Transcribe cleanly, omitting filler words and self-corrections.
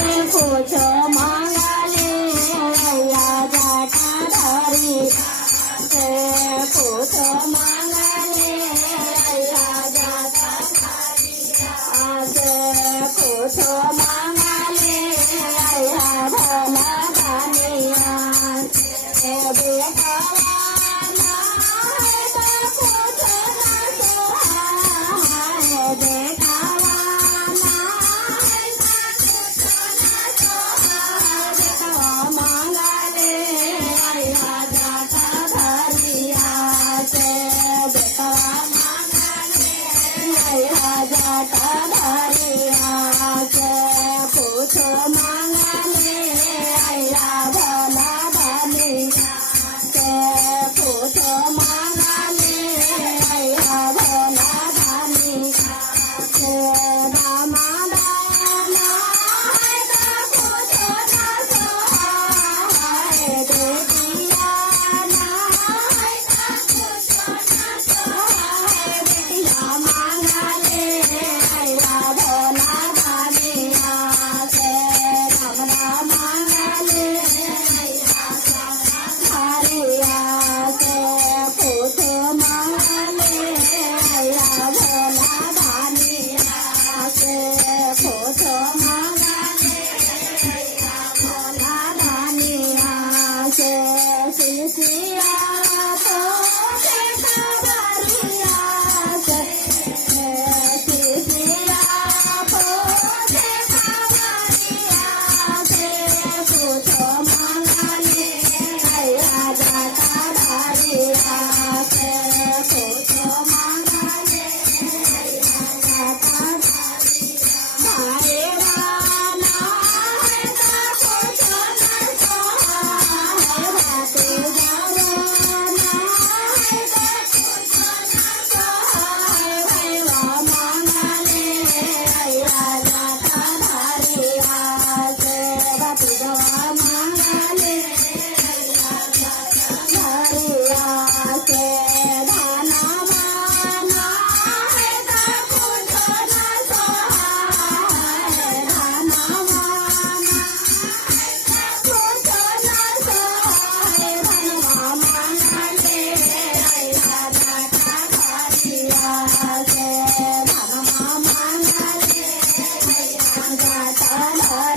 પૂછો મંગલે અયા જાટા ધરી પૂછો મંગલે અયા જાટા ધરી પૂછો મંગલે અયા ભલા ધનિયા દેખાવાના પૂછો ના સોહાય પૂછો મંગલે અયા ભલા ધનિયા પૂછો મંગલે અયા ભલા ધનિયા દામા દાના પૂછો ના સોહાય દેતિયા પૂછો ના સોહાય દેતિયા મંગલે અયા ભલા ધનિયા રામ મંગલે પૂછો મંગલે અયા ભલા ધનિયા પૂછો મંગલે ભલા ધનિયા શિશિયા પૂછે ખબરિયા શિશિયા પૂછે ખબરિયા પૂછો મંગલે અયા જાતા ધરિયા પૂછો મંગલે અયા જાતા ભાઈ રાના પૂછો ના સોહાય રાતે જવાના પૂછો ના સોહાય ભૈવા મંગલે અયા જાતા ધરિયા રાતે જવા મંગલે અયા જાતા ધરિયા ધાના માના પૂછો ના સોહાય ધાના માના પૂછો ના સોહાય ધનવા મંગલે અયા જાતા ધરિયા ધનવા મંગલે અયા જાતા